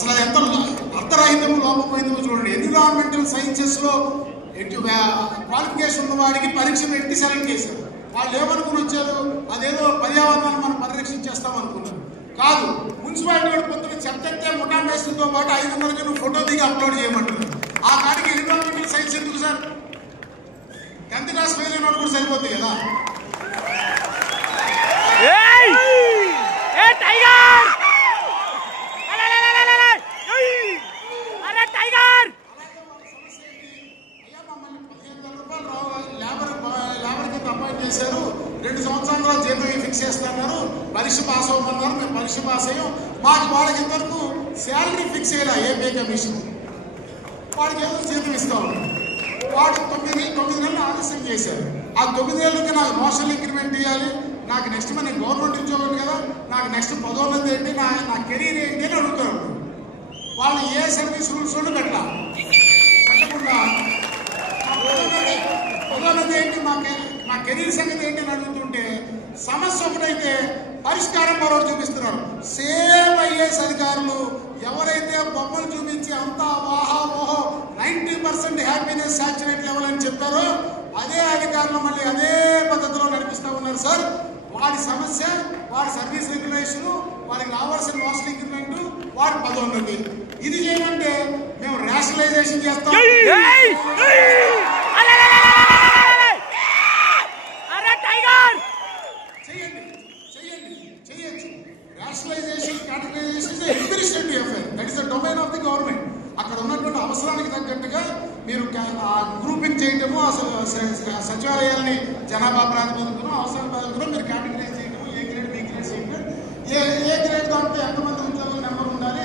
అసలు అది ఎంత అర్ధరహితము లోపమైందో చూడండి. ఎన్విరాన్మెంటల్ సైన్సెస్లో క్వాలిఫికేషన్ ఉన్న వాడికి పరీక్ష పెట్టి సెలెక్ట్ చేశారు. వాళ్ళు ఏమనుకుని వచ్చారు, అదేదో పర్యావరణాన్ని మనం పరిరక్షించేస్తాం అనుకున్నారు. కాదు, మున్సిపాలిటీ వాడు పొద్దున చెత్త ఎత్తే ముఠామేస్తో పాటు 500 నువ్వు ఫోటో దిగి అప్లోడ్ చేయమంటారు. ఆ కాడికి ఎన్విరాన్మెంటల్ సైన్స్ ఎందుకు సార్? 10th క్లాస్ ఫెయిల్ అయిన కూడా సరిపోతుంది కదా. చేశారు 2 సంవత్సరాల జీతం ఫిక్స్ చేస్తున్నారు, పరీక్ష పాస్ అవ్వమన్నారు. మేము పరీక్ష పాస్ అయ్యాం. మాకు వాళ్ళకి ఇంతవరకు శాలరీ ఫిక్స్ అయ్యేలా ఏ పే కమిషన్, వాడికి ఏదో జీతం ఇస్తాం. వాడు 9 నెలలు ఆలస్యం చేశారు. ఆ 9 నెలలకి నాకు మోషనల్ ఇంక్రిమెంట్ ఇవ్వాలి, నాకు నెక్స్ట్ మన గవర్నమెంట్ ఉద్యోగం కదా, నాకు నెక్స్ట్ పదోన్నతి ఏంటి, నా కెరీర్ ఏంటి అని అడుగుతారు. వాళ్ళు ఏ సర్వీస్ రూల్స్ పెట్టకుండా పదోన్నతి ఏంటి, మా కెరీర్ సంగతి ఏంటి అని అడుగుతుంటే సమస్య ఒకటైతే పరిష్కారం మరొకటి చూపిస్తున్నారు. సేమ్ ఐఏఎస్ అధికారులు ఎవరైతే బొమ్మలు చూపించి అంతా వాహా ఓహో 90% హ్యాపీనెస్ సాచురేట్ లెవెల్ అని చెప్పారో అదే అధికారులు మళ్ళీ అదే పద్ధతిలో నడిపిస్తూ ఉన్నారు సార్. వాడి సమస్య, వాడి సర్వీస్ రెగ్యులేషన్, వాడికి రావాల్సిన మోస్ట్ ఇంక్రిమెంట్, వాడి పదోన్నతి. ఇది చేయమంటే మేము రేషనలైజేషన్ చేస్తాం. Rationalization, categorization is an administrative affair. That is the domain of the government. అక్కడ ఉన్నటువంటి అవసరానికి తగ్గట్టుగా మీరు గ్రూపింగ్ చేయటము, సచివాలయాన్ని జనాభా ప్రాతిపదికను అవసరం ప్రాతిపదికను మీరు కేటగిరైజ్ చేయటము, ఏ గ్రేడ్ బి గ్రేడ్ చేయటం, ఏ గ్రేడ్ దాంట్లో ఎంతమంది ఉద్యోగుల నెంబర్ ఉండాలి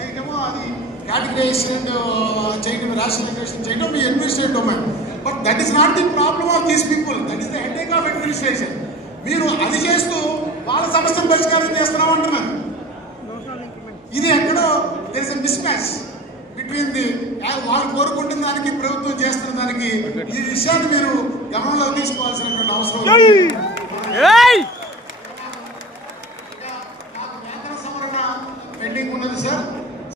చేయటము, అది కేటగిరైజేషన్ చేయటం, రేషనలైజేషన్ చేయటం మీ administrative domain. But that is not the problem of these people, that is the headache of administration. మీరు అది చేస్తూ వాళ్ళ సమస్యను పరిష్కారం చేస్తున్నాం అంటున్నారు. ఇది ఎక్కడో there is a mismatch between the వాళ్ళు కోరుకుంటున్న దానికి ప్రభుత్వం చేస్తున్న దానికి. ఈ విషయాన్ని మీరు గమనంలో తీసుకోవాల్సినటువంటి అవసరం.